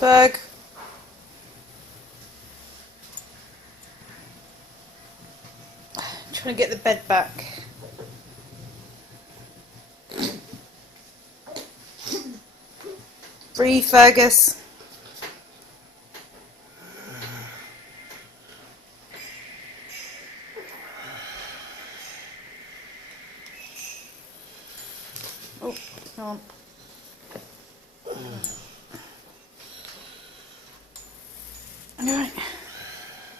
Ferg. Trying to get the bed back. Breathe, Fergus. Oh, come on.